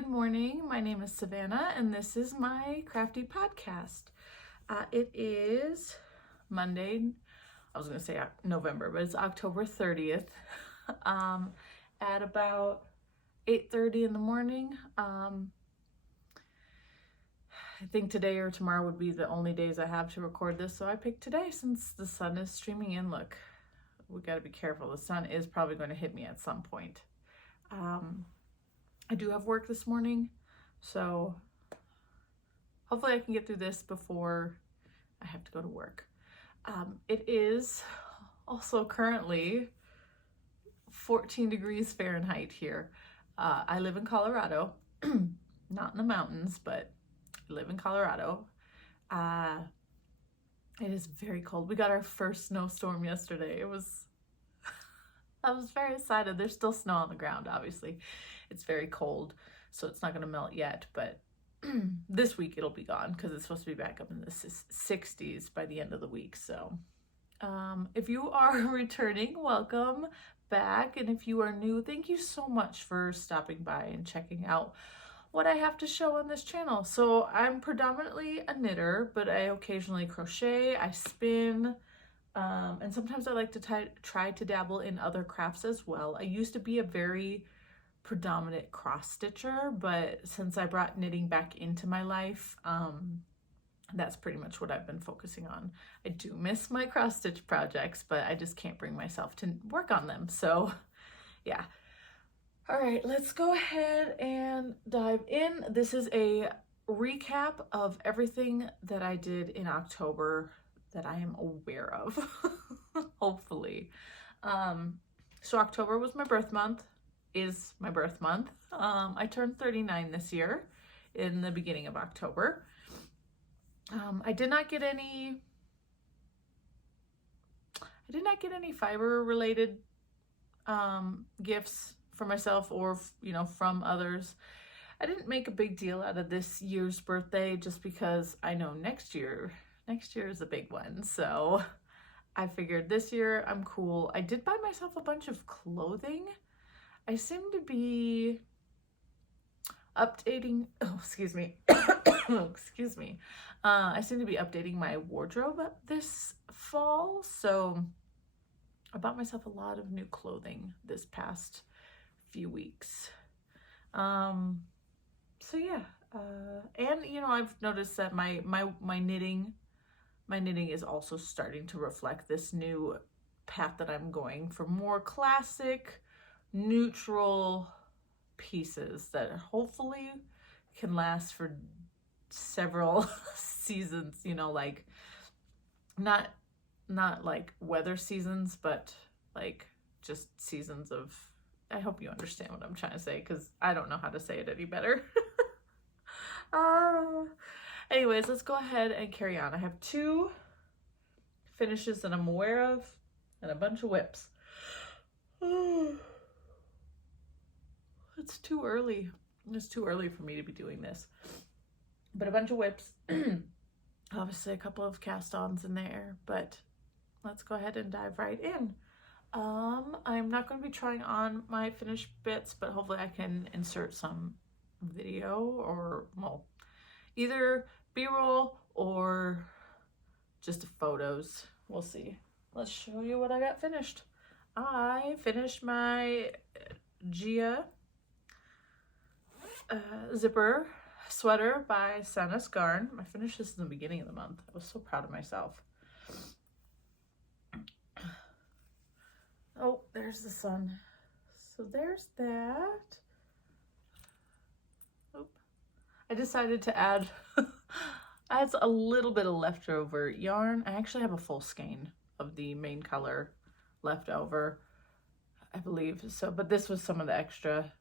Good morning. My name is Savannah and this is my crafty podcast. It is Monday, I was going to say November, but it's October 30th at about 8:30 in the morning. I think today or tomorrow would be the only days I have to record this, so I picked today since the sun is streaming in. Look, we got to be careful. The sun is probably going to hit me at some point. I do have work this morning, so hopefully I can get through this before I have to go to work. It is also currently 14 degrees Fahrenheit here. I live in Colorado, not in the mountains, but I live in Colorado. It is very cold. We got our first snowstorm yesterday. I was very excited. There's still snow on the ground, obviously. It's very cold, so it's not going to melt yet, but this week it'll be gone because it's supposed to be back up in the 60s by the end of the week. So if you are returning, welcome back. And if you are new, thank you so much for stopping by and checking out what I have to show on this channel. So I'm predominantly a knitter, but I occasionally crochet, I spin, and sometimes I like to try to dabble in other crafts as well. I used to be a very predominant cross stitcher, but since I brought knitting back into my life, that's pretty much what I've been focusing on. I do miss my cross stitch projects, but I just can't bring myself to work on them. So yeah. All right, let's go ahead and dive in. This is a recap of everything that I did in October that I am aware of, hopefully. So October was my birth month, is my birth month. I turned 39 this year in the beginning of October. I did not get any fiber related gifts for myself or, from others. I didn't make a big deal out of this year's birthday just because I know next year is a big one. So I figured this year I'm cool. I did buy myself a bunch of clothing. I seem to be updating, excuse me. I seem to be updating my wardrobe this fall. So I bought myself a lot of new clothing this past few weeks. So yeah, and I've noticed that my knitting is also starting to reflect this new path that I'm going for, more classic, neutral pieces that hopefully can last for several seasons, like not like weather seasons, but like just seasons of, I hope you understand what I'm trying to say because I don't know how to say it any better. Anyways, let's go ahead and carry on. I have 2 finishes that I'm aware of and a bunch of whips. It's too early. It's too early for me to be doing this. But a bunch of whips. Obviously a couple of cast-ons in there, but let's go ahead and dive right in. I'm not going to be trying on my finished bits, but hopefully I can insert some video or, well, either B-roll or just photos. We'll see. Let's show you what I got finished. I finished my Gia zipper sweater by Svannah Yarn. I finished this in the beginning of the month. I was so proud of myself. Oh, there's the sun. So there's that. Oop. I decided to add a little bit of leftover yarn. I actually have a full skein of the main color left over, I believe. So, but this was some of the extra,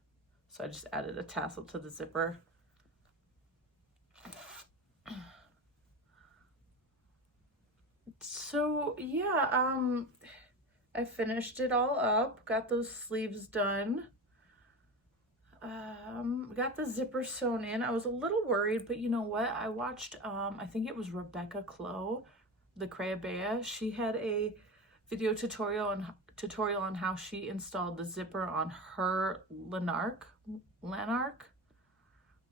so I just added a tassel to the zipper. So yeah, I finished it all up, got those sleeves done, got the zipper sewn in. I was a little worried, but you know what? I watched, I think it was Rebecca Clow, the Crayabea. She had a video tutorial on how she installed the zipper on her Lanark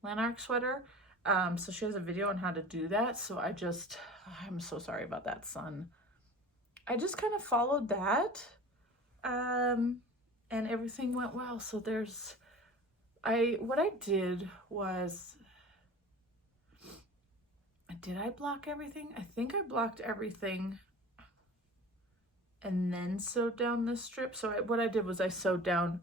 Lanark sweater. So she has a video on how to do that. So I'm so sorry about that, son. I just kind of followed that. And everything went well. So what I did was, did I block everything? I think I blocked everything and then sewed down this strip. So what I did was I sewed down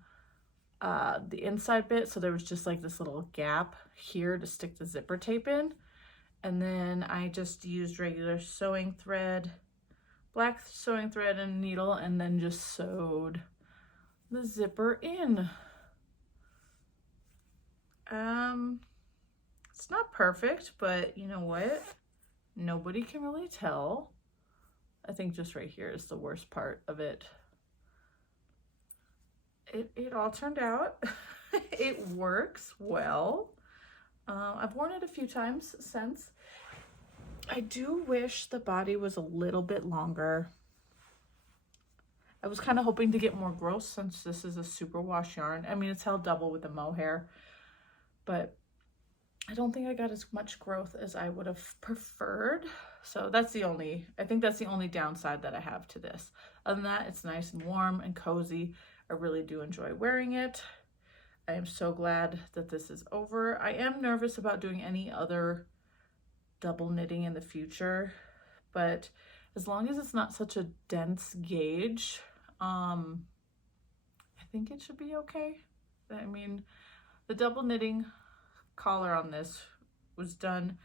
the inside bit, so there was just like this little gap here to stick the zipper tape in, and then I just used regular sewing thread, black sewing thread and needle, and then just sewed the zipper in. It's not perfect, but you know what? Nobody can really tell. I think just right here is the worst part of it. It all turned out. It works well. I've worn it a few times since. I do wish the body was a little bit longer. I was kind of hoping to get more growth since this is a superwash yarn. I mean, it's held double with the mohair, but I don't think I got as much growth as I would have preferred. So I think that's the only downside that I have to this. Other than that, it's nice and warm and cozy. I really do enjoy wearing it. I am so glad that this is over. I am nervous about doing any other double knitting in the future, but as long as it's not such a dense gauge, I think it should be okay. I mean, the double knitting collar on this was done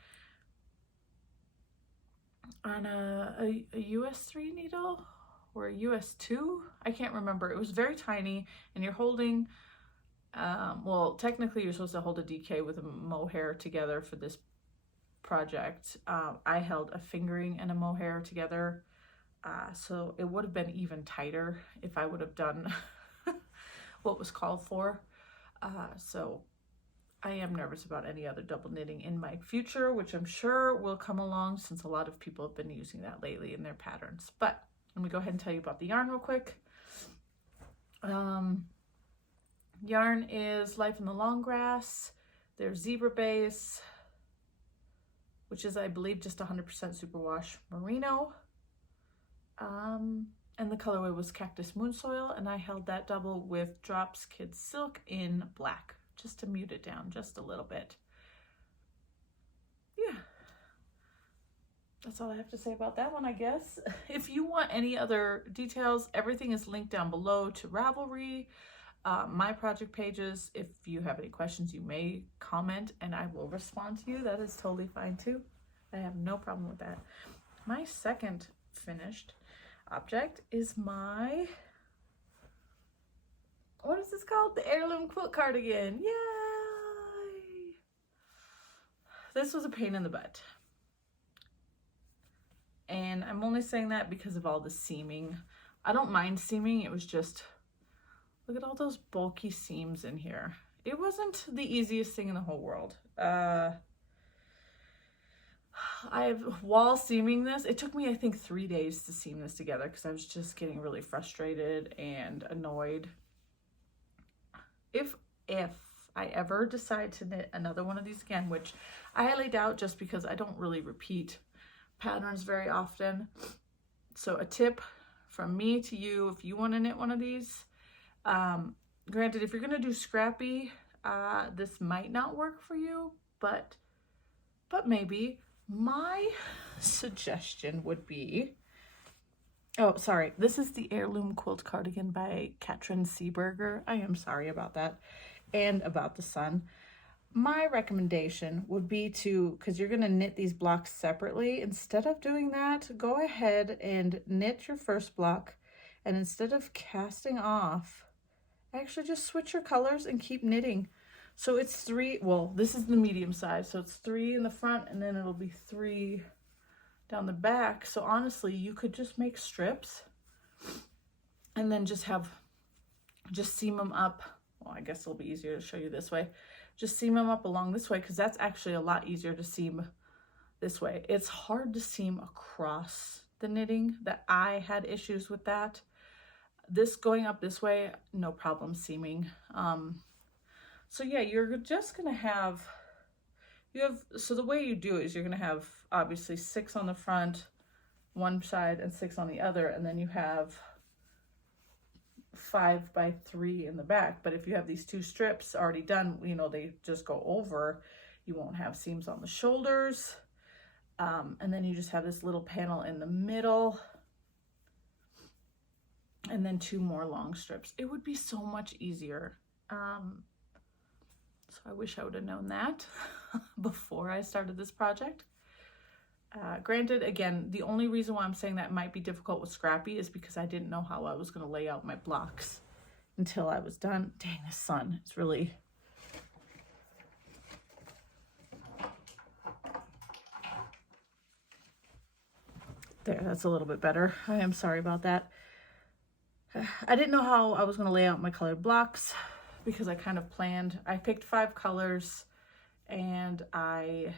on a US 3 needle or a US 2. I can't remember. It was very tiny, and you're holding, well, technically you're supposed to hold a DK with a mohair together for this project. I held a fingering and a mohair together, so it would have been even tighter if I would have done what was called for. So I am nervous about any other double knitting in my future, which I'm sure will come along since a lot of people have been using that lately in their patterns. But let me go ahead and tell you about the yarn real quick. Yarn is Life in the Long Grass. There's Zebra Base, which is, I believe, just 100% superwash merino. And the colorway was Cactus Moonsoil, and I held that double with Drops Kids Silk in black, just to mute it down just a little bit. Yeah, that's all I have to say about that one, I guess. If you want any other details, everything is linked down below to Ravelry, my project pages. If you have any questions, you may comment and I will respond to you. That is totally fine too. I have no problem with that. My second finished object is my, what is this called? The Heirloom quilt cardigan. Yay! This was a pain in the butt. And I'm only saying that because of all the seaming. I don't mind seaming. It was just, look at all those bulky seams in here. It wasn't the easiest thing in the whole world. While seaming this, it took me, I think, 3 days to seam this together because I was just getting really frustrated and annoyed. If I ever decide to knit another one of these again, which I highly doubt just because I don't really repeat patterns very often. So a tip from me to you, if you want to knit one of these, granted, if you're going to do scrappy, this might not work for you, but maybe. My suggestion would be, oh, sorry, this is the Heirloom Quilt Cardigan by Katrin Seeberger. I am sorry about that and about the sun. My recommendation would be to, because you're going to knit these blocks separately, instead of doing that, go ahead and knit your first block, and instead of casting off, actually just switch your colors and keep knitting. So it's 3, well, this is the medium size, so it's 3 in the front and then it'll be 3 down the back. So honestly, you could just make strips and then just seam them up. Well, I guess it'll be easier to show you this way. Just seam them up along this way because that's actually a lot easier to seam this way. It's hard to seam across the knitting. That I had issues with that. This going up this way, no problem seaming. So yeah, you're just gonna have so the way you do it is you're going to have obviously 6 on the front, one side, and 6 on the other, and then you have 5 by 3 in the back. But if you have these 2 strips already done, you know, they just go over, you won't have seams on the shoulders. And then you just have this little panel in the middle, and then 2 more long strips. It would be so much easier. So I wish I would have known that before I started this project. Granted, again, the only reason why I'm saying that might be difficult with Scrappy is because I didn't know how I was going to lay out my blocks until I was done. Dang, the sun, it's really... There, that's a little bit better. I am sorry about that. I didn't know how I was going to lay out my colored blocks because I kind of planned. I picked 5 colors and I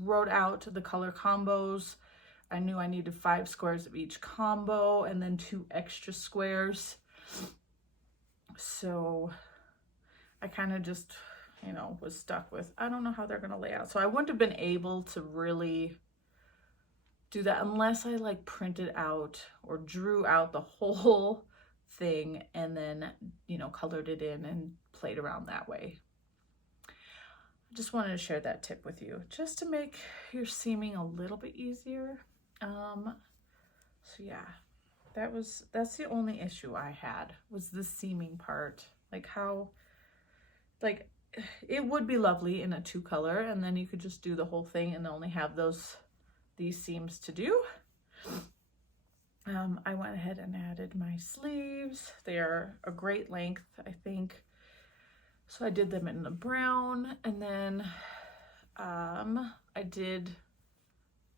wrote out the color combos. I knew I needed 5 squares of each combo and then 2 extra squares. So I kind of just, you know, was stuck with, I don't know how they're going to lay out. So I wouldn't have been able to really do that unless I like printed out or drew out the whole thing and then, you know, colored it in and played around that way. I just wanted to share that tip with you just to make your seaming a little bit easier. So yeah, that's the only issue I had, was the seaming part. Like how, like it would be lovely in a 2 color and then you could just do the whole thing and only have these seams to do. I went ahead and added my sleeves. They are a great length, I think. So I did them in the brown, and then I did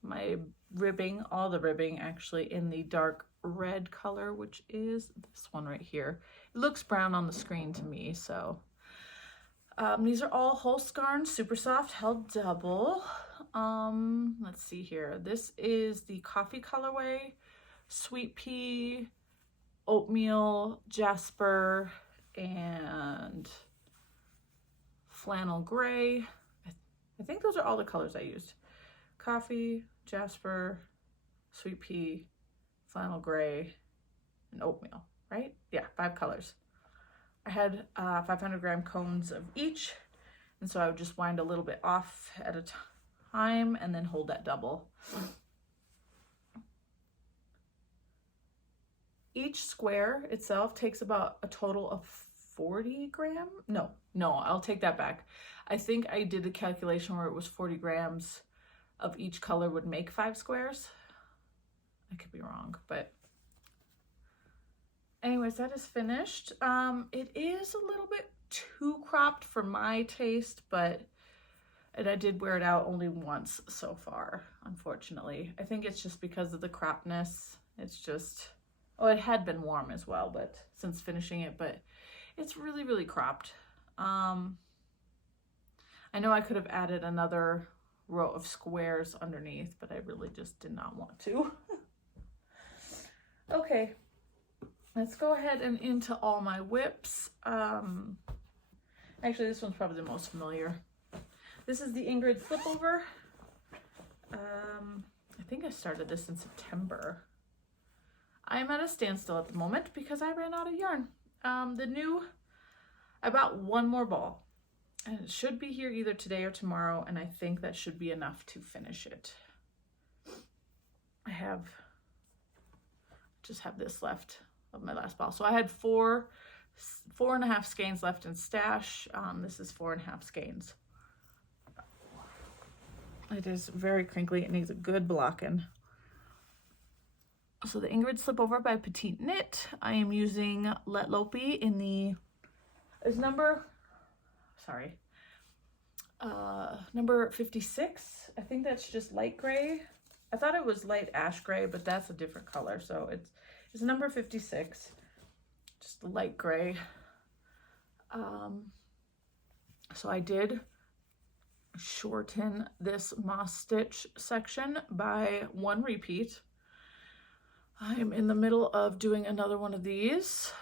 my ribbing, all the ribbing actually, in the dark red color, which is this one right here. It looks brown on the screen to me, so. These are all whole skeins, super soft, held double. Let's see here. This is the coffee colorway, sweet pea, oatmeal, jasper, and flannel gray. I think those are all the colors I used. Coffee, jasper, sweet pea, flannel gray, and oatmeal, right? Yeah, 5 colors. I had 500 gram cones of each, and so I would just wind a little bit off at a time and then hold that double. Each square itself takes about a total of 40 grams. No, I'll take that back. I think I did a calculation where it was 40 grams of each color would make 5 squares. I could be wrong, but anyways, that is finished. It is a little bit too cropped for my taste, but I did wear it out only once so far, unfortunately. I think it's just because of the croppedness. It's just, oh, it had been warm as well, but since finishing it, but it's really, really cropped. I know I could have added another row of squares underneath, but I really just did not want to. Okay. Let's go ahead and into all my whips. Actually, this one's probably the most familiar. This is the Ingrid slipover. I think I started this in September. I'm at a standstill at the moment because I ran out of yarn. I bought 1 more ball and it should be here either today or tomorrow, and I think that should be enough to finish it. I just have this left of my last ball. So I had 4.5 skeins left in stash. This is 4.5 skeins. It is very crinkly. It needs a good blocking. So the Ingrid slipover by Petite Knit. I am using Let Lopi in the number 56. I think that's just light gray. I thought it was light ash gray, but that's a different color. So it's number 56, just the light gray. So I did shorten this moss stitch section by 1 repeat. I'm in the middle of doing another one of these,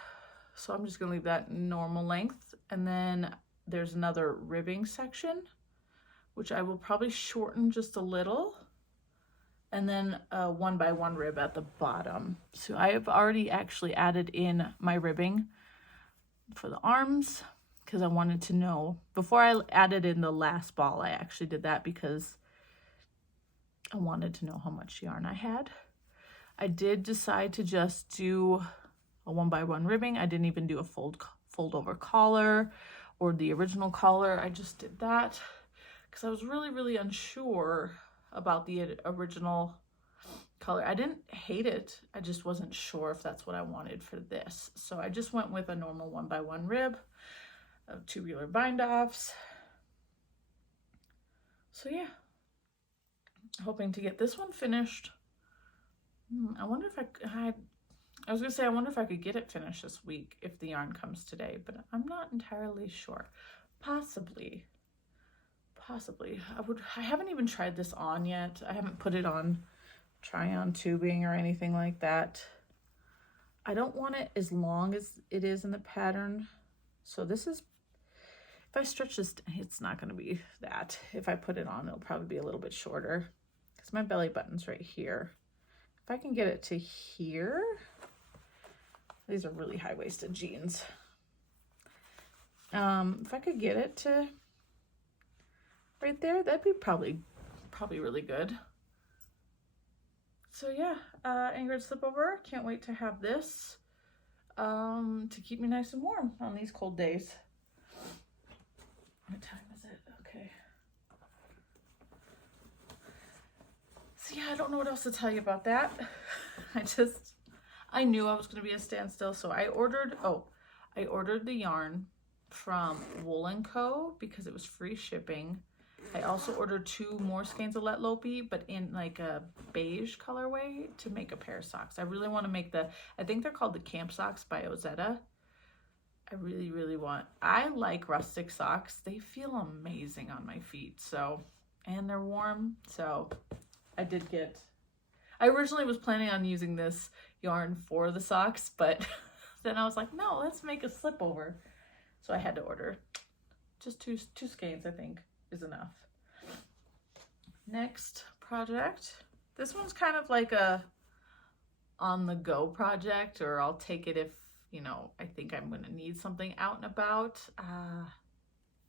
so I'm just gonna leave that normal length, and then there's another ribbing section which I will probably shorten just a little, and then a 1x1 rib at the bottom. So I have already actually added in my ribbing for the arms because I wanted to know, before I added in the last ball, I actually did that because I wanted to know how much yarn I had. I did decide to just do a 1x1 ribbing. I didn't even do a fold over collar or the original collar. I just did that because I was really unsure about the original color. I didn't hate it, I just wasn't sure if that's what I wanted for this. So I just went with a normal 1x1 rib of tubular bind offs. So yeah, hoping to get this one finished. I wonder if I was gonna say, I wonder if I could get it finished this week if the yarn comes today, but I'm not entirely sure. Possibly. I haven't even tried this on yet. I haven't put it on try on tubing or anything like that. I don't want it as long as it is in the pattern. So this is, if I stretch this, it's not going to be that. If I put it on, it'll probably be a little bit shorter because my belly button's right here. If I can get it to here, these are really high-waisted jeans. If I could get it to right there, that'd be probably really good. So yeah, Ingrid slipover. Can't wait to have this to keep me nice and warm on these cold days. What time is it? Okay. So yeah, I don't know what else to tell you about that. I knew I was going to be a standstill, so I ordered the yarn from Wool & Co. because it was free shipping. I also ordered 2 more skeins of Let Lopi, but in like a beige colorway to make a pair of socks. I really want to make I think they're called the Camp Socks by Ozetta. I really want. I like rustic socks. They feel amazing on my feet, and they're warm. So I originally was planning on using this yarn for the socks, but then I was like, no, let's make a slipover. So I had to order just two skeins, I think, is enough. Next project. This one's kind of like a on-the-go project, or I'll take it if, I think I'm going to need something out and about.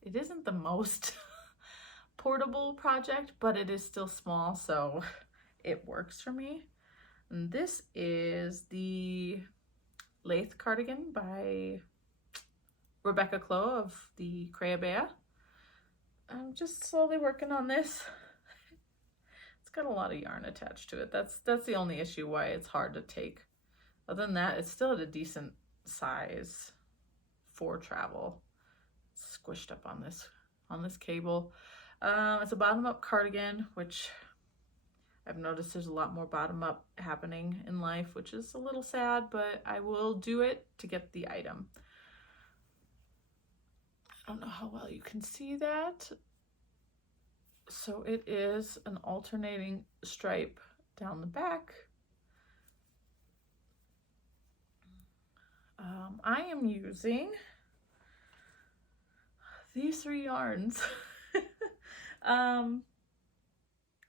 It isn't the most portable project, but it is still small, so it works for me. And this is the Lath cardigan by Rebecca Clow of the Creabea. I'm just slowly working on this. It's got a lot of yarn attached to it. That's the only issue why it's hard to take. Other than that, it's still at a decent size for travel. It's squished up on this cable. It's a bottom-up cardigan, which I've noticed there's a lot more bottom-up happening in life, which is a little sad, but I will do it to get the item. I don't know how well you can see that. So it is an alternating stripe down the back. I am using these 3 yarns.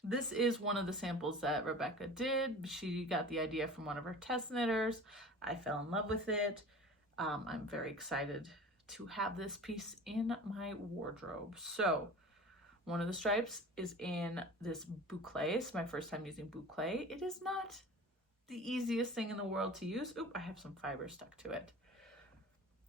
This is one of the samples that Rebecca did. She got the idea from one of her test knitters. I fell in love with it. I'm very excited to have this piece in my wardrobe. So one of the stripes is in this boucle. It's my first time using boucle. It is not the easiest thing in the world to use. Oop, I have some fiber stuck to it.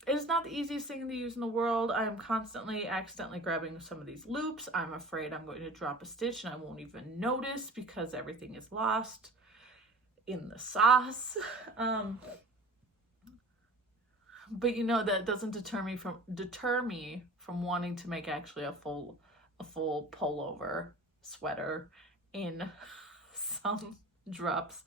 It is not the easiest thing to use in the world. I'm constantly accidentally grabbing some of these loops. I'm afraid I'm going to drop a stitch and I won't even notice because everything is lost in the sauce. But that doesn't deter me from wanting to make actually a full pullover sweater in some drops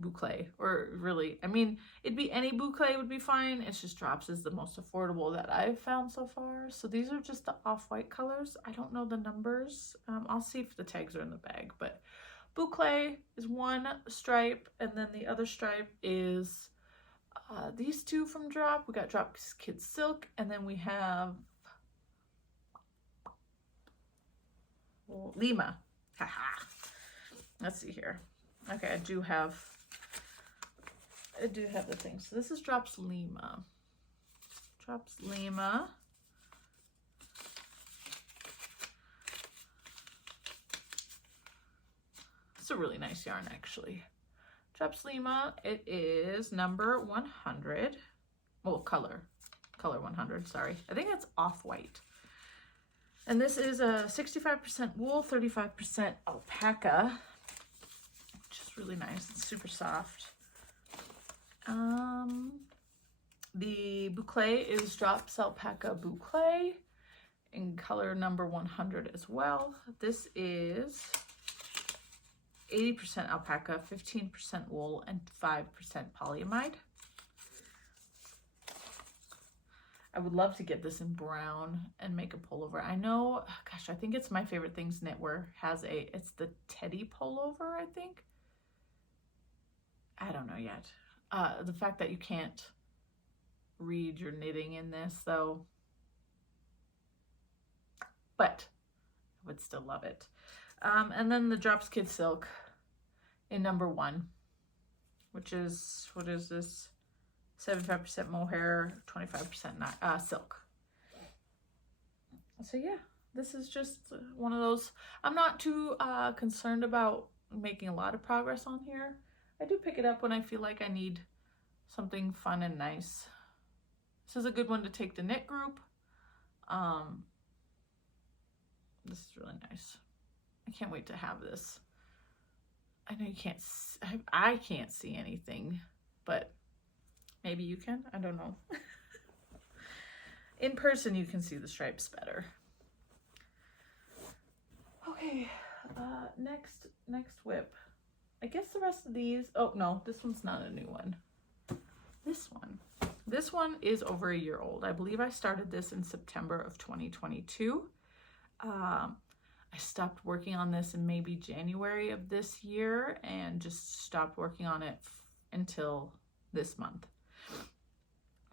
boucle. Or really, it'd be any boucle would be fine. It's just drops is the most affordable that I've found so far. So these are just the off-white colors. I don't know the numbers. I'll see if the tags are in the bag, but boucle is one stripe, and then the other stripe is these 2 from Drop. We got Drop Kids Silk, and then we have Lima. Haha. Let's see here. Okay, I do have the thing. So this is Drops Lima. Drops Lima. It's a really nice yarn, actually. Drops Lima. It is number 100. Well, color 100. Sorry, I think it's off-white. And this is a 65% wool, 35% alpaca, which is really nice. It's super soft. The boucle is Drops Alpaca Boucle in color number 100 as well. This is 80% alpaca, 15% wool, and 5% polyamide. I would love to get this in brown and make a pullover. I know, gosh, I think it's my favorite things knitwear has it's the Teddy pullover, I think. I don't know yet. The fact that you can't read your knitting in this though, but I would still love it. And then the Drops Kid Silk in number 1, which is, what is this? 75% mohair, 25% silk. So yeah, this is just one of those. I'm not too concerned about making a lot of progress on here. I do pick it up when I feel like I need something fun and nice. This is a good one to take to knit group. This is really nice. I can't wait to have this. I know you can't, I can't see anything, but maybe you can, I don't know. In person, you can see the stripes better. Okay, next whip. I guess the rest of these, oh no, this one's not a new one. This one is over a year old. I believe I started this in September of 2022. I stopped working on this in maybe January of this year and just stopped working on it until this month.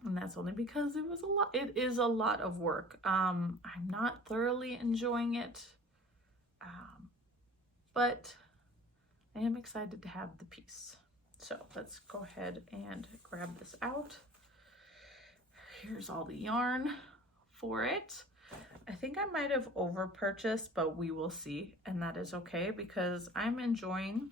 And that's only because it was a lot. It is a lot of work. I'm not thoroughly enjoying it, but I am excited to have the piece. So let's go ahead and grab this out. Here's all the yarn for it. I think I might have over purchased, but we will see, and that is okay because I'm enjoying.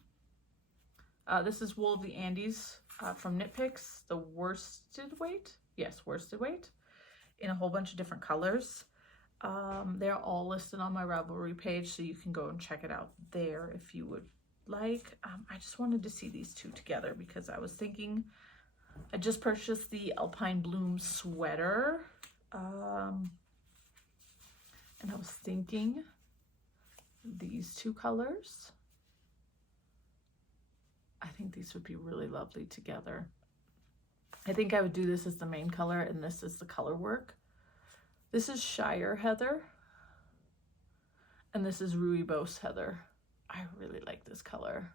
This is Wool of the Andes from Knit Picks, the worsted weight. Yes, worsted weight in a whole bunch of different colors. They're all listed on my Ravelry page, so you can go and check it out there if you would like. I just wanted to see these two together because I was thinking, I just purchased the Alpine Bloom sweater, and I was thinking these two colors. I think these would be really lovely together. I think I would do this as the main color and this is the color work. This is Shire Heather and this is Rooibos Heather. I really like this color.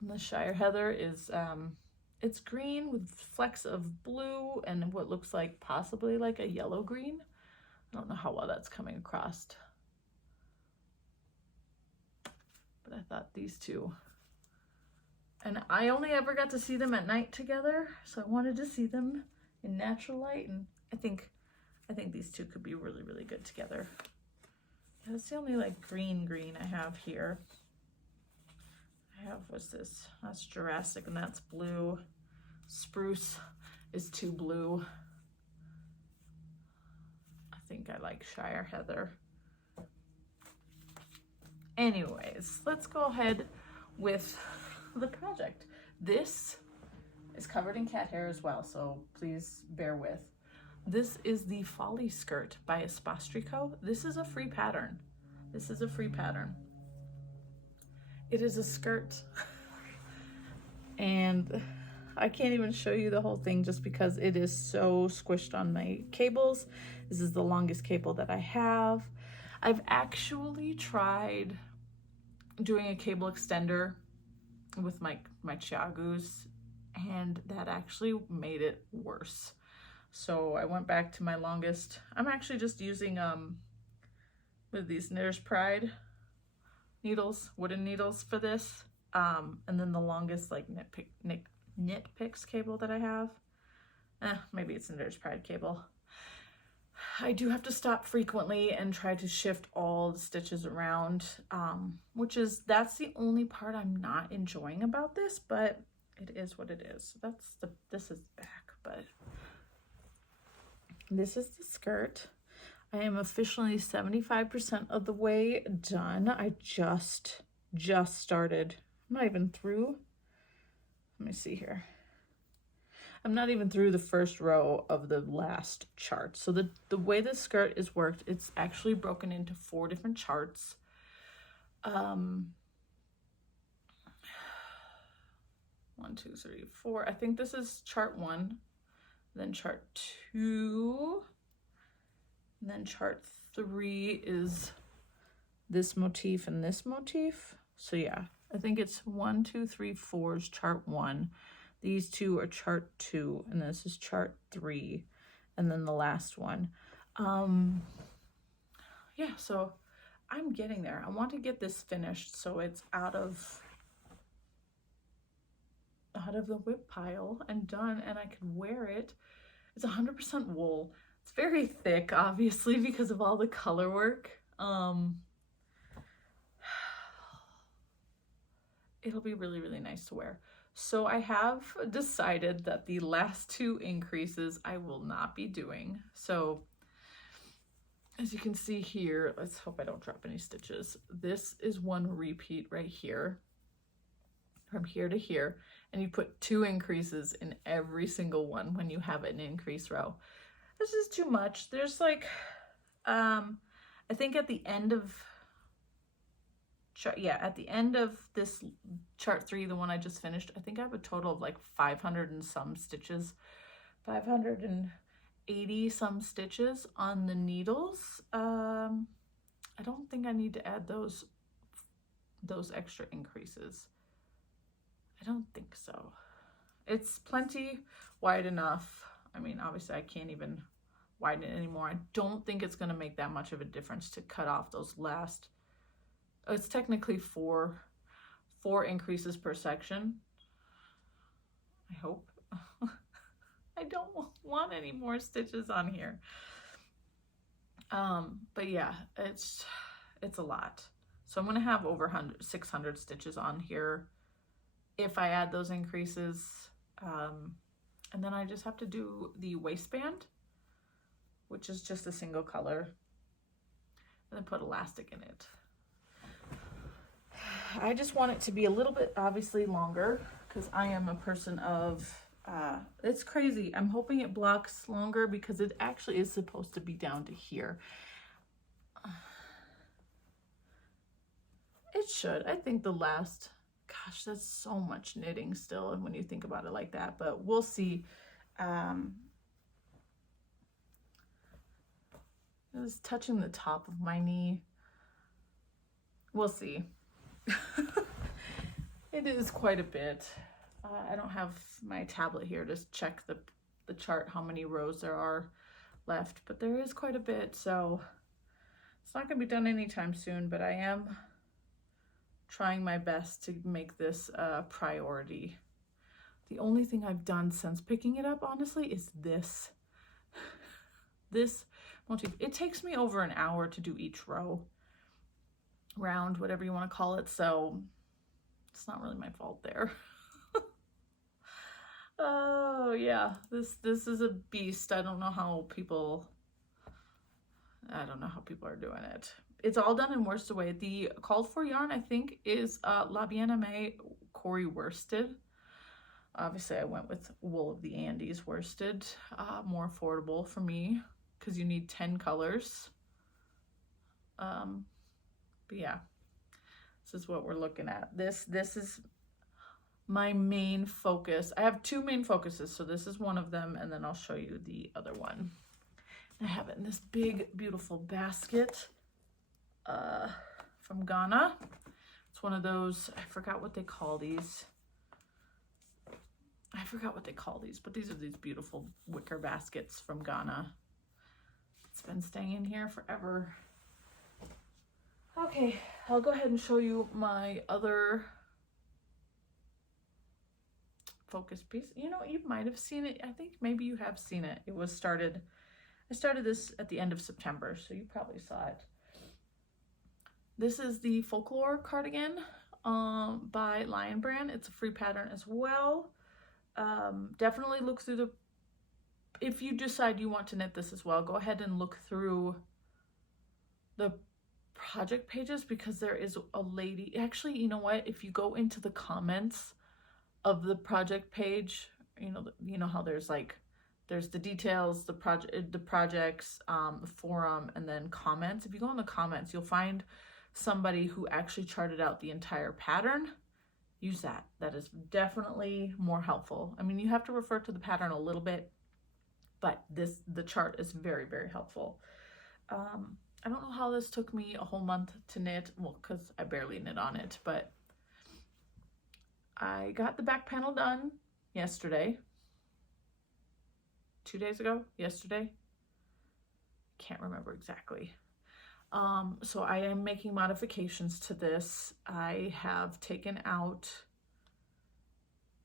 And the Shire Heather is, it's green with flecks of blue and what looks like possibly like a yellow green. I don't know how well that's coming across, but I thought these two. And I only ever got to see them at night together, so I wanted to see them in natural light, and I think these two could be really, really good together. That's the only like green I have here. I have, what's this? That's Jurassic and that's blue. Spruce is too blue. I think I like Shire Heather. Anyways, let's go ahead with the project. This is covered in cat hair as well, so please bear with. This is the Folly skirt by Espostrico. This is a free pattern. This is a free pattern. It is a skirt and I can't even show you the whole thing just because it is so squished on my cables. This is the longest cable that I have. I've actually tried doing a cable extender with my Chiagus, and that actually made it worse. So I went back to my longest. I'm actually just using with these Knitter's Pride needles, wooden needles for this. And then the longest like knit picks cable that I have. Maybe it's Knitter's Pride cable. I do have to stop frequently and try to shift all the stitches around, that's the only part I'm not enjoying about this, but it is what it is. This is the back, but this is the skirt. I am officially 75% of the way done. I just started. I'm not even through. Let me see here. I'm not even through the first row of the last chart. So the way the skirt is worked, it's actually broken into 4 different charts. 1, 2, 3, 4. I think this is chart 1, then chart 2, and then chart 3 is this motif and this motif. So yeah, I think it's 1, 2, 3, 4 is chart 1. These 2 are chart 2, and this is chart 3, and then the last one. Yeah, so I'm getting there. I want to get this finished so it's out of the whip pile and done, and I can wear it. It's 100% wool. It's very thick, obviously, because of all the color work. It'll be really, really nice to wear. So I have decided that the last 2 increases I will not be doing. So as you can see here, let's hope I don't drop any stitches. This is one repeat right here, from here to here, and you put 2 increases in every single one when you have an increase row. This is too much. There's like, I think at the end of at the end of this chart 3, the one I just finished, I think I have a total of like 500 and some stitches, 580 some stitches on the needles. I don't think I need to add those extra increases. I don't think so. It's plenty wide enough. I mean, obviously I can't even widen it anymore. I don't think it's going to make that much of a difference to cut off those last. It's technically 4 increases per section. I hope. I don't want any more stitches on here. But yeah, it's a lot. So I'm going to have over 600 stitches on here if I add those increases. And then I just have to do the waistband, which is just a single color, and then put elastic in it. I just want it to be a little bit obviously longer because I am a person of, it's crazy. I'm hoping it blocks longer because it actually is supposed to be down to here. It should. I think the last, gosh, that's so much knitting still when you think about it like that, but we'll see. It was touching the top of my knee. We'll see. It is quite a bit. I don't have my tablet here to check the chart, how many rows there are left, but there is quite a bit, so it's not going to be done anytime soon, but I am trying my best to make this a priority. The only thing I've done since picking it up, honestly, is this motif. It takes me over an hour to do each round, whatever you want to call it, so it's not really my fault there. Oh yeah, this is a beast. I don't know how people are doing it. It's all done in worsted weight. The called for yarn, I think, is La Bien-Aimée Corey worsted. Obviously I went with Wool of the Andes worsted, more affordable for me because you need 10 colors. But yeah, this is what we're looking at. This is my main focus. I have 2 main focuses, so this is one of them, and then I'll show you the other one. I have it in this big, beautiful basket from Ghana. It's one of those, I forgot what they call these. But these are these beautiful wicker baskets from Ghana. It's been staying in here forever. Okay, I'll go ahead and show you my other focus piece. You know, you might have seen it. I think maybe you have seen it. It was started, I started this at the end of September, so you probably saw it. This is the Folklore cardigan by Lion Brand. It's a free pattern as well. Definitely look through the, if you decide you want to knit this as well, go ahead and look through the project pages, because there is a lady, actually, you know what, if you go into the comments of the project page, you know how there's like, there's the details, the projects, the forum, and then comments. If you go in the comments, you'll find somebody who actually charted out the entire pattern. Use that. That is definitely more helpful. I mean, you have to refer to the pattern a little bit, but the chart is very, very helpful. I don't know how this took me a whole month to knit, well, because I barely knit on it, but I got the back panel done yesterday. 2 days ago? Yesterday? Can't remember exactly. So I am making modifications to this. I have taken out,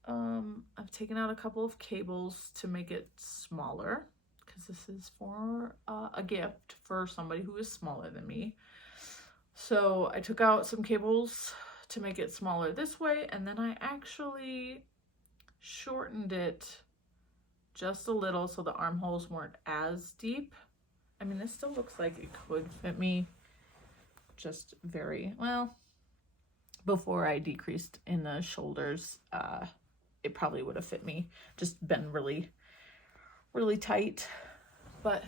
a couple of cables to make it smaller, because this is for a gift for somebody who is smaller than me. So I took out some cables to make it smaller this way, and then I actually shortened it just a little so the armholes weren't as deep. I mean, this still looks like it could fit me, just very well. Before I decreased in the shoulders, it probably would have fit me, just been really, really tight. But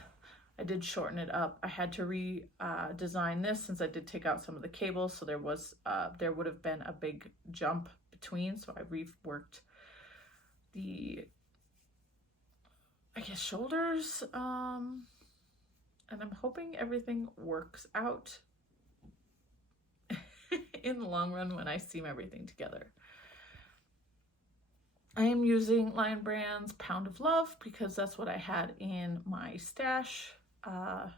I did shorten it up. I had to redesign this since I did take out some of the cables, so there would have been a big jump between, so I reworked the, I guess, shoulders, and I'm hoping everything works out in the long run when I seam everything together. I am using Lion Brand's Pound of Love because that's what I had in my stash. Ow.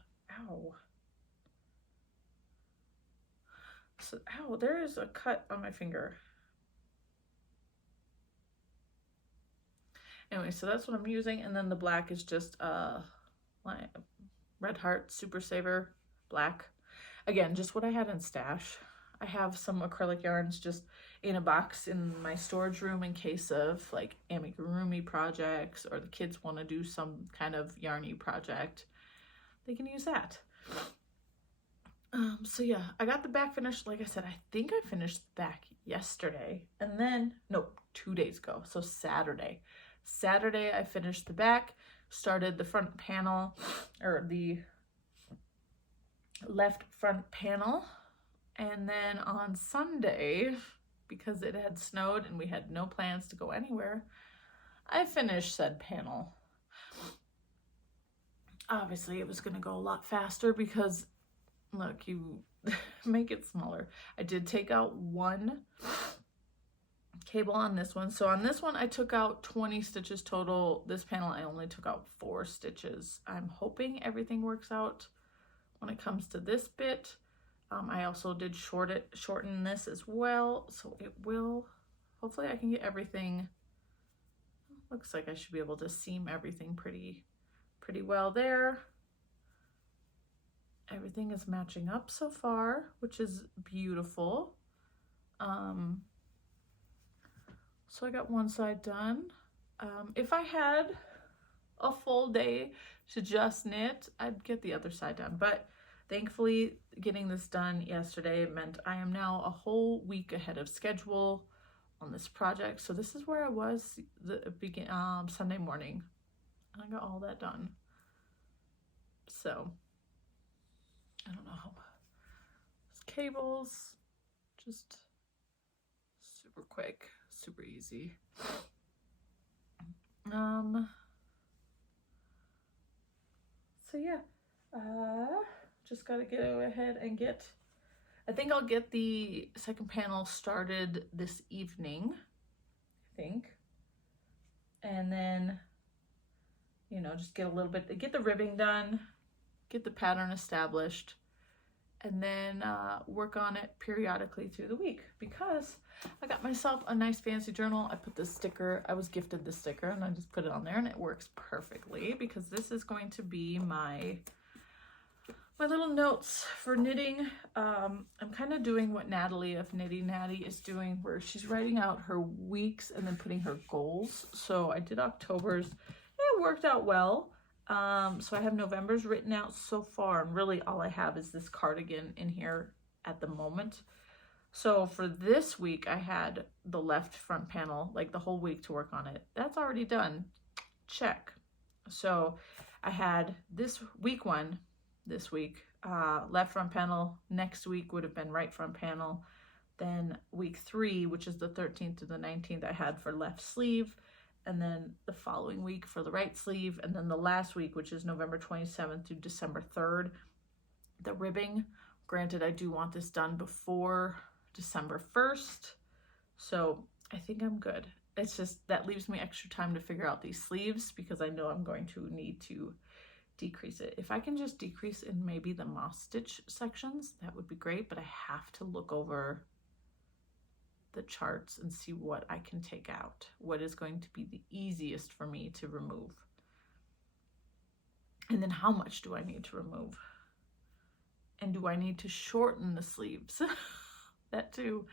So, ow, there is a cut on my finger. Anyway, so that's what I'm using, and then the black is just Red Heart Super Saver Black. Again, just what I had in stash. I have some acrylic yarns just in a box in my storage room in case of like amigurumi projects, or the kids want to do some kind of yarny project. They can use that. So yeah, I got the back finished. Like I said, I think I finished the back yesterday, and then, no, 2 days ago. So Saturday I finished the back, started the front panel, or the left front panel, and then on Sunday, because it had snowed and we had no plans to go anywhere, I finished said panel. Obviously it was going to go a lot faster because, look, you make it smaller. I did take out one cable on this one. So on this one, I took out 20 stitches total. This panel, I only took out 4 stitches. I'm hoping everything works out when it comes to this bit. I also did shorten this as well, so it will, hopefully I can get everything, looks like I should be able to seam everything pretty well there. Everything is matching up so far, which is beautiful. So I got one side done. If I had a full day to just knit, I'd get the other side done, but thankfully, getting this done yesterday meant I am now a whole week ahead of schedule on this project. So this is where I was Sunday morning, and I got all that done. So I don't know how. Cables, just super quick, super easy. So yeah, just gotta go ahead and get, I think I'll get the second panel started this evening, I think. And then, you know, just get a little bit, get the ribbing done, get the pattern established, and then work on it periodically through the week, because I got myself a nice fancy journal. I put this sticker, I was gifted this sticker, and I just put it on there, and it works perfectly because this is going to be my little notes for knitting. I'm kind of doing what Natalie of Knitty Natty is doing, where she's writing out her weeks and then putting her goals. So I did October's. It worked out well. So I have November's written out so far, and really all I have is this cardigan in here at the moment. So for this week, I had the left front panel, like the whole week to work on it. That's already done. Check. So I had this week one, this week, left front panel. Next week would have been right front panel. Then week 3, which is the 13th to the 19th, I had for left sleeve. And then the following week for the right sleeve. And then the last week, which is November 27th through December 3rd, the ribbing. Granted, I do want this done before December 1st. So I think I'm good. It's just that leaves me extra time to figure out these sleeves, because I know I'm going to need to decrease it. If I can just decrease in maybe the moss stitch sections, that would be great, but I have to look over the charts and see what I can take out, what is going to be the easiest for me to remove, and then how much do I need to remove, and do I need to shorten the sleeves? That too,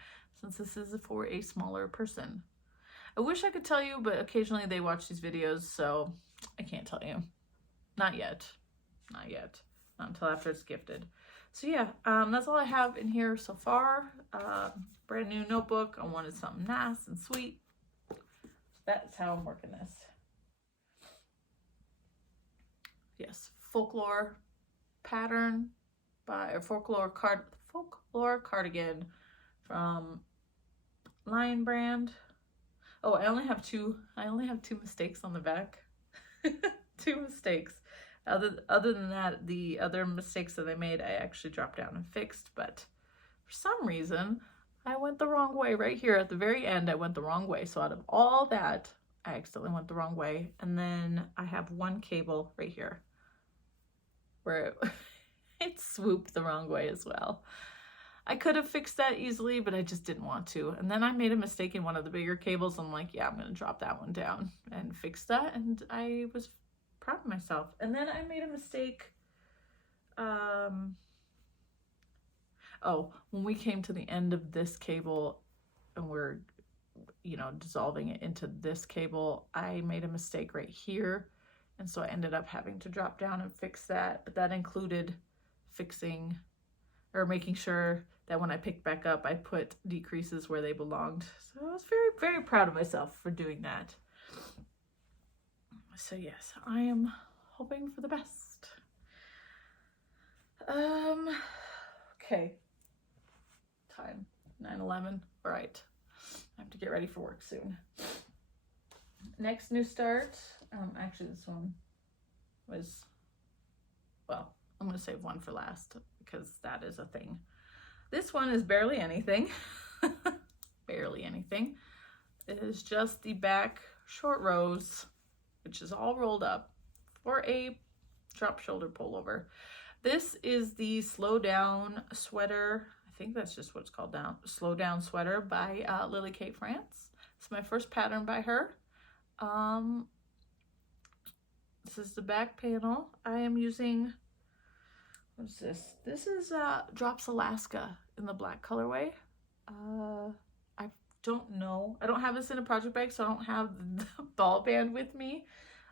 since this is for a smaller person. I wish I could tell you, but occasionally they watch these videos, so I can't tell you. Not yet. Not until after it's gifted. So yeah, that's all I have in here so far. Brand new notebook. I wanted something nice and sweet. So that's how I'm working this. Yes, Folklore pattern by Folklore cardigan from Lion brand. Oh, I only have two mistakes on the back. 2 mistakes. Other than that, the other mistakes that I made, I actually dropped down and fixed, but for some reason, I went the wrong way right here at the very end. I went the wrong way. So out of all that, I accidentally went the wrong way. And then I have one cable right here where it swooped the wrong way as well. I could have fixed that easily, but I just didn't want to. And then I made a mistake in one of the bigger cables. I'm like, yeah, I'm going to drop that one down and fix that. And I was proud of myself. And then I made a mistake. When we came to the end of this cable and we're, dissolving it into this cable, I made a mistake right here. And so I ended up having to drop down and fix that. But that included fixing or making sure that when I picked back up, I put decreases where they belonged. So I was very, very proud of myself for doing that. So yes, I am hoping for the best. Okay. Time, 9:11. All right. I have to get ready for work soon. Next new start. Actually, this one was, well, I'm going to save one for last because that is a thing. This one is barely anything. Barely anything. It is just the back short rows, which is all rolled up for a drop shoulder pullover. This is the Slow Down sweater. I think that's just what it's called now. Slow Down sweater by Lily Kate France. It's my first pattern by her. This is the back panel. I am using, what is this? This is Drops Alaska in the black colorway. I don't know. I don't have this in a project bag, so I don't have the ball band with me.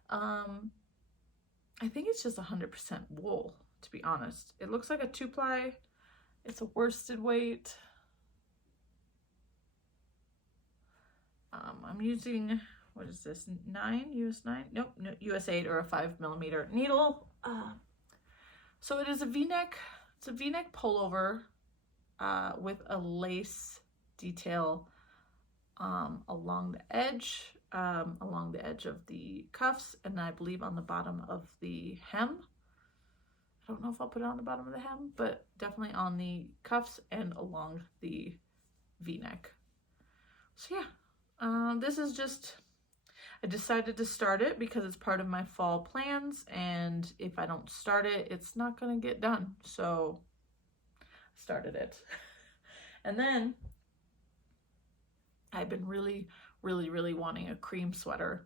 I think it's just 100% wool, to be honest. It looks like a 2-ply. It's a worsted weight. I'm using, what is this, 9, US 9? Nope, no, US 8 or a 5mm needle. So it is a V-neck. It's a V-neck pullover with a lace detail along the edge of the cuffs, and I believe on the bottom of the hem. I don't know if I'll put it on the bottom of the hem, but definitely on the cuffs and along the V-neck. So yeah, this is just, I decided to start it because it's part of my fall plans, and if I don't start it, it's not going to get done. So started it. And then I've been really wanting a cream sweater.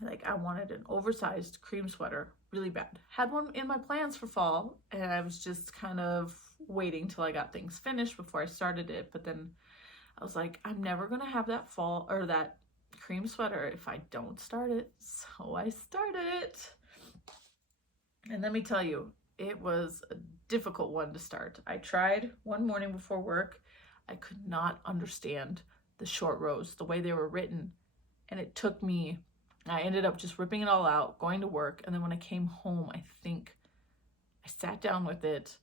Like, I wanted an oversized cream sweater really bad. Had one in my plans for fall, and I was just kind of waiting till I got things finished before I started it. But then I was like, I'm never gonna have that fall or that cream sweater if I don't start it. So I started it. And let me tell you, it was a difficult one to start. I tried one morning before work. I could not understand the short rows, the way they were written. And it took me, I ended up just ripping it all out, going to work. And then when I came home, I think I sat down with it,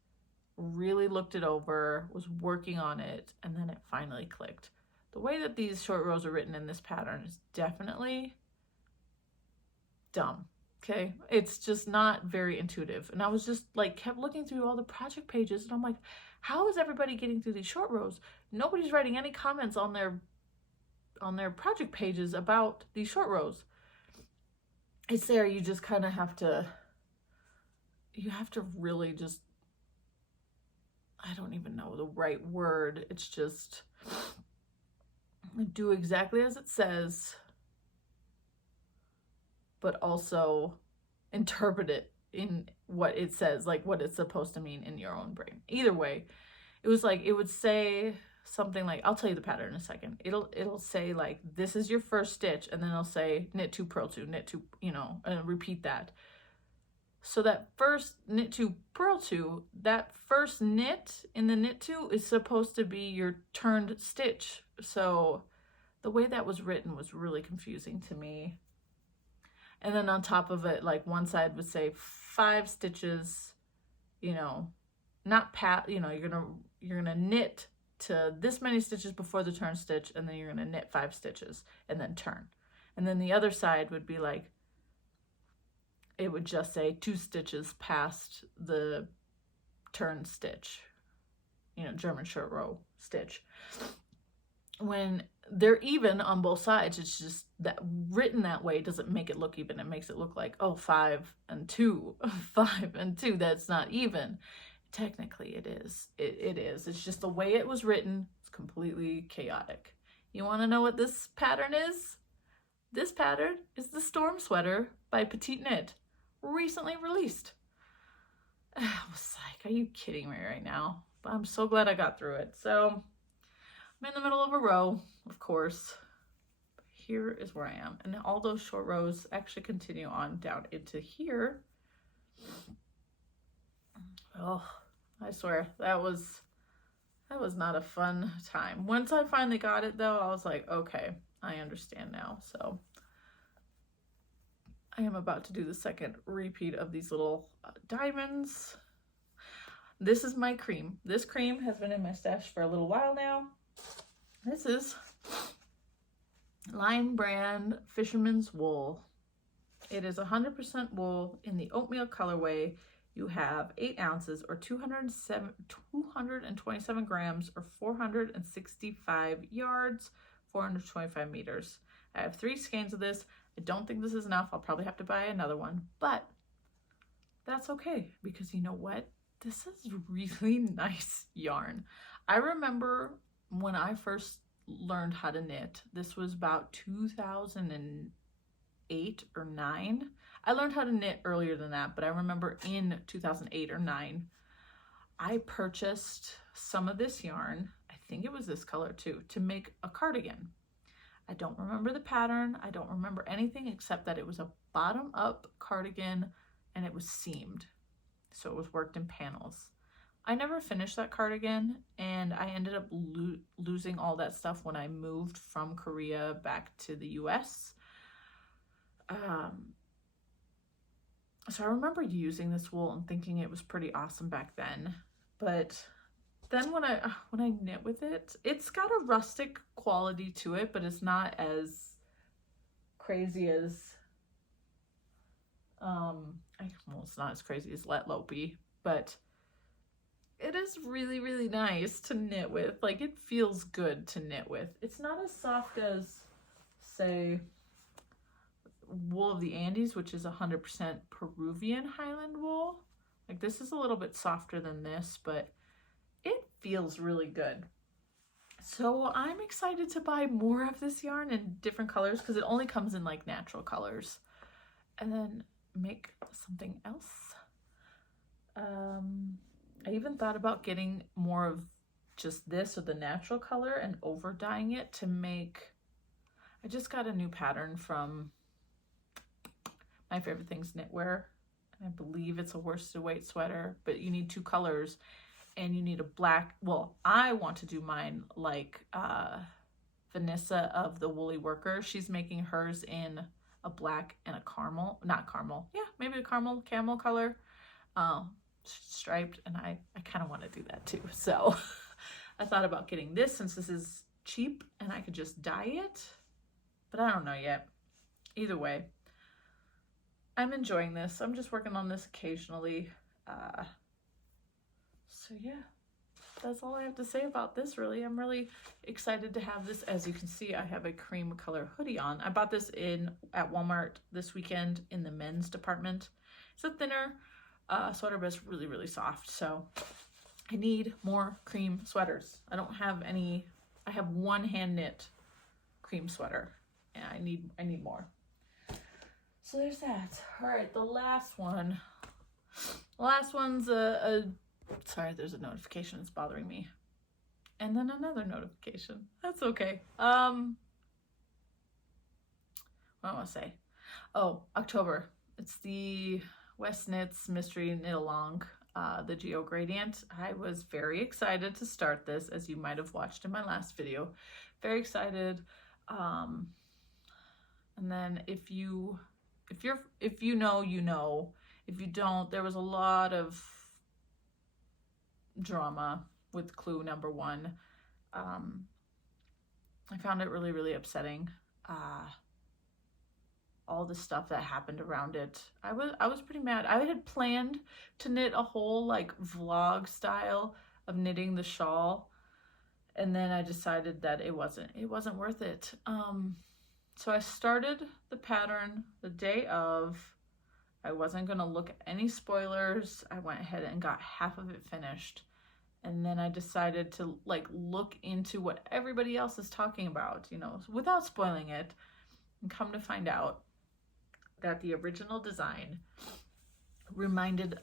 really looked it over, was working on it, and then it finally clicked. The way that these short rows are written in this pattern is definitely dumb. Okay, it's just not very intuitive. And I was just like, kept looking through all the project pages, and I'm like, how is everybody getting through these short rows? Nobody's writing any comments on their project pages about these short rows. It's there, you just kind of have to, you have to really just, I don't even know the right word. It's just do exactly as it says, but also interpret it in what it says, like what it's supposed to mean in your own brain. Either way, it was like, it would say something like, I'll tell you the pattern in a second. It'll say like, this is your first stitch, and then it'll say knit 2, purl 2, knit 2, you know, and repeat that. So that first knit 2, purl 2, that first knit in the knit 2 is supposed to be your turned stitch. So the way that was written was really confusing to me. And then on top of it, like one side would say 5 stitches, you know, not you know, you're gonna knit to this many stitches before the turn stitch, and then you're gonna knit 5 stitches and then turn. And then the other side would be like, it would just say 2 stitches past the turn stitch, you know, German short row stitch. When they're even on both sides, it's just that written that way doesn't make it look even. It makes it look like, oh, 5 and 2, 5 and 2. That's not even. Technically, it is. It is. It's just the way it was written. It's completely chaotic. You want to know what this pattern is? This pattern is the Storm Sweater by Petite Knit, recently released. I was like, are you kidding me right now? But I'm so glad I got through it. So I'm in the middle of a row, of course. Here is where I am. And all those short rows actually continue on down into here. Oh, I swear, that was not a fun time. Once I finally got it though, I was like, okay, I understand now. So I am about to do the second repeat of these little diamonds. This is my cream. This cream has been in my stash for a little while now. This is Line Brand Fisherman's Wool. It is 100% wool in the oatmeal colorway. You have 8 ounces or 227 grams or 465 yards, 425 meters. I have 3 skeins of this. I don't think this is enough. I'll probably have to buy another one, but that's okay because you know what? This is really nice yarn. I remember when I first learned how to knit, this was about 2008 or 9. I learned how to knit earlier than that, but I remember in 2008 or 9, I purchased some of this yarn, I think it was this color too, to make a cardigan. I don't remember the pattern. I don't remember anything except that it was a bottom-up cardigan and it was seamed. So it was worked in panels. I never finished that cardigan, and I ended up losing all that stuff when I moved from Korea back to the US. So I remember using this wool and thinking it was pretty awesome back then. But then when I knit with it, it's got a rustic quality to it, but it's not as crazy as it's not as crazy as Let Lopey, but it is really, really nice to knit with. Like, it feels good to knit with. It's not as soft as, say, Wool of the Andes, which is 100% Peruvian Highland wool. Like, this is a little bit softer than this, but feels really good. So I'm excited to buy more of this yarn in different colors because it only comes in like natural colors, and then make something else. I even thought about getting more of just this or the natural color and over dyeing it to make, I just got a new pattern from My Favorite Things Knitwear. I believe it's a worsted weight sweater, but you need 2 colors and you need a black. Well, I want to do mine like Vanessa of the Woolly Worker. She's making hers in a black and a caramel, not caramel, yeah, maybe a caramel, camel color, striped, and I kind of want to do that too. So I thought about getting this since this is cheap and I could just dye it, but I don't know yet. Either way, I'm enjoying this. I'm just working on this occasionally. So yeah, that's all I have to say about this really. I'm really excited to have this. As you can see, I have a cream color hoodie on. I bought this at Walmart this weekend in the men's department. It's a thinner sweater, but it's really, really soft. So I need more cream sweaters. I don't have any. I have one hand knit cream sweater and I need more. So there's that. All right, the last one. The last one's sorry, there's a notification. It's bothering me. And then another notification. That's okay. What do I want to say? Oh, October. It's the West Knits Mystery Knit-Along, the Geo Gradient. I was very excited to start this, as you might have watched in my last video. Very excited. And then if you know, you know. If you don't, there was a lot of drama with clue number 1. I found it really, really upsetting. All the stuff that happened around it. I was pretty mad. I had planned to knit a whole like vlog style of knitting the shawl, and then I decided that it wasn't worth it. So I started the pattern the day of. I wasn't gonna look at any spoilers. I went ahead and got half of it finished. And then I decided to like look into what everybody else is talking about, you know, without spoiling it, and come to find out that the original design reminded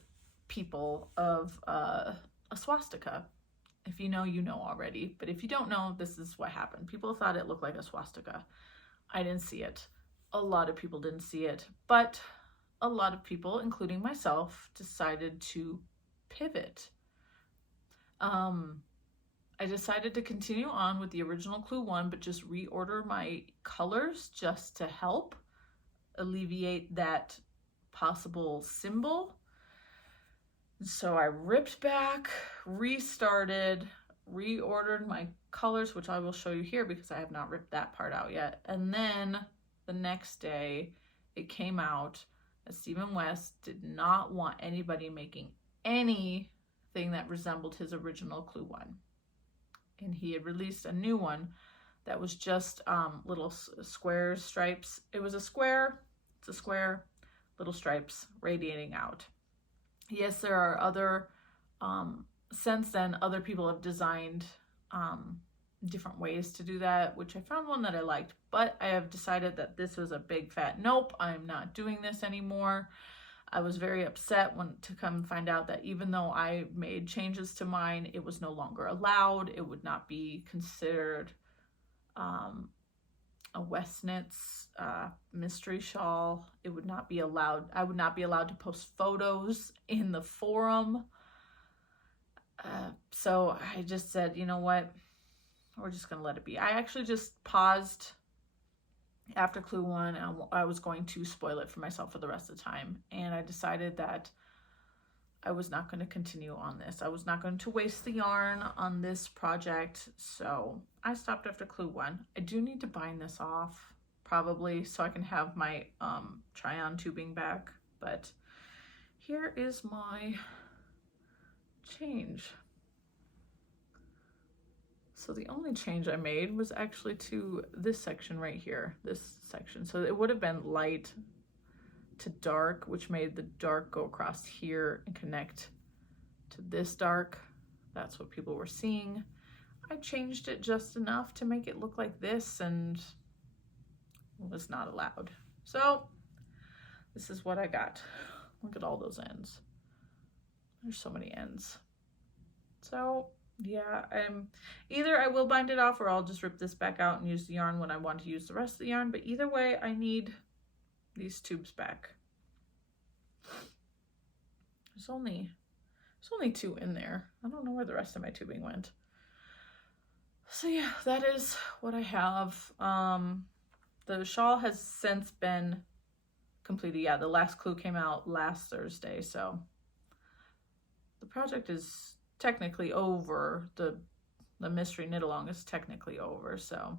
people of a swastika. If you know, you know already. But if you don't know, this is what happened. People thought it looked like a swastika. I didn't see it. A lot of people didn't see it. But a lot of people, including myself, decided to pivot. I decided to continue on with the original clue 1, but just reorder my colors just to help alleviate that possible symbol. So I ripped back, restarted, reordered my colors, which I will show you here because I have not ripped that part out yet. And then the next day it came out that Stephen West did not want anybody making anything that resembled his original clue 1. And he had released a new one that was just little squares, stripes. It was a square, it's a square, little stripes radiating out. Yes, there are other, since then, other people have designed different ways to do that, which I found one that I liked, but I have decided that this was a big fat nope, I'm not doing this anymore. I was very upset to come find out that even though I made changes to mine, it was no longer allowed. It would not be considered a West Knits mystery shawl. It would not be allowed. I would not be allowed to post photos in the forum. So I just said, you know what? We're just going to let it be. I actually just paused after clue 1. I was going to spoil it for myself for the rest of the time. And I decided that I was not going to continue on this. I was not going to waste the yarn on this project. So I stopped after clue 1. I do need to bind this off probably so I can have my try-on tubing back. But here is my change. So the only change I made was actually to this section right here, this section. So it would have been light to dark, which made the dark go across here and connect to this dark. that's what people were seeing. I changed it just enough to make it look like this, and it was not allowed. So this is what I got. Look at all those ends. There's so many ends. So yeah, either I will bind it off or I'll just rip this back out and use the yarn when I want to use the rest of the yarn. But either way, I need these tubes back. There's only 2 in there. I don't know where the rest of my tubing went. So yeah, that is what I have. The shawl has since been completed. Yeah, the last clue came out last Thursday, so the project is technically over. The mystery knit along is technically over, so,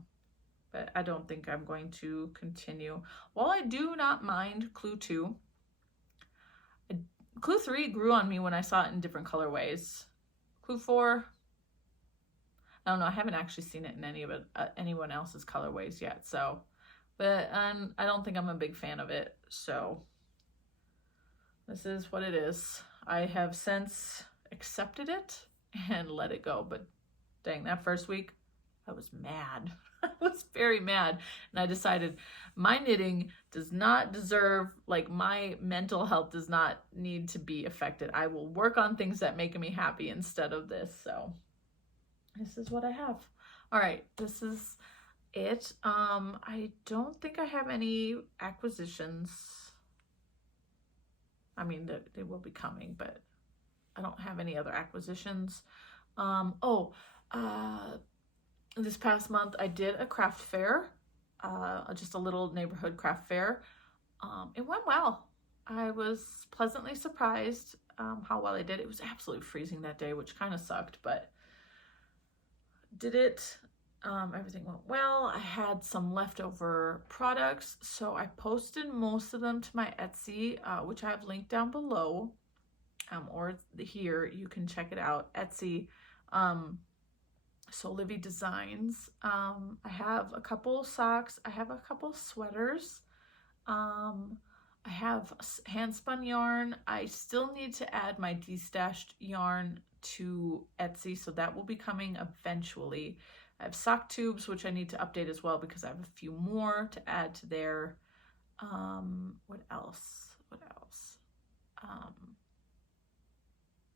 but I don't think I'm going to continue. While I do not mind clue 2, clue 3 grew on me when I saw it in different colorways. Clue 4, I don't know, I haven't actually seen it in anyone else's colorways yet, so, but I don't think I'm a big fan of it, so this is what it is. I have since accepted it and let it go, but dang, that first week I was mad. I was very mad, and I decided my knitting does not deserve, like, my mental health does not need to be affected. I will work on things that make me happy instead of this. So this is what I have. All right, this is it. I don't think I have any acquisitions. I mean, they will be coming, but I don't have any other acquisitions. This past month I did a craft fair, just a little neighborhood craft fair. It went well. I was pleasantly surprised how well I did. It was absolutely freezing that day, which kind of sucked, but did it. Everything went well. I had some leftover products, so I posted most of them to my Etsy, which I have linked down below, or here. You can check it out. Etsy, Sewlivi Designs. I have a couple socks. I have a couple sweaters. I have hand spun yarn. I still need to add my destashed yarn to Etsy, so that will be coming eventually. I have sock tubes, which I need to update as well because I have a few more to add to there. What else?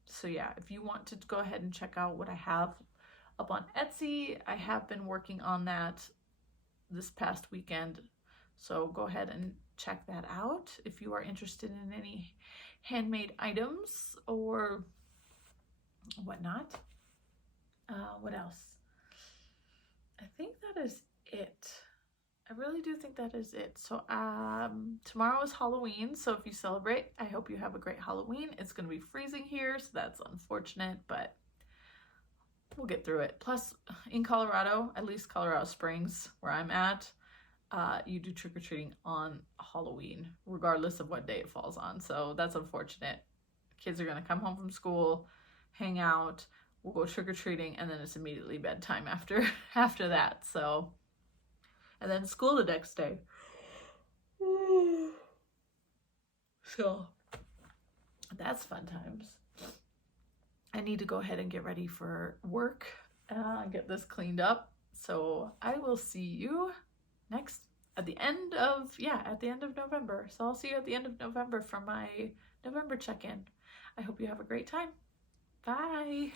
So yeah, if you want to go ahead and check out what I have up on Etsy, I have been working on that this past weekend. So go ahead and check that out if you are interested in any handmade items or whatnot. What else? I think that is it. I really do think that is it. So tomorrow is Halloween, so if you celebrate, I hope you have a great Halloween. It's going to be freezing here, so that's unfortunate, but we'll get through it. Plus, in Colorado, at least Colorado Springs, where I'm at, you do trick-or-treating on Halloween, regardless of what day it falls on, so that's unfortunate. Kids are going to come home from school, hang out, we'll go trick-or-treating, and then it's immediately bedtime after that. So, and then school the next day. So that's fun times. I need to go ahead and get ready for work, get this cleaned up. So I will see you at the end of November. So I'll see you at the end of November for my November check-in. I hope you have a great time. Bye.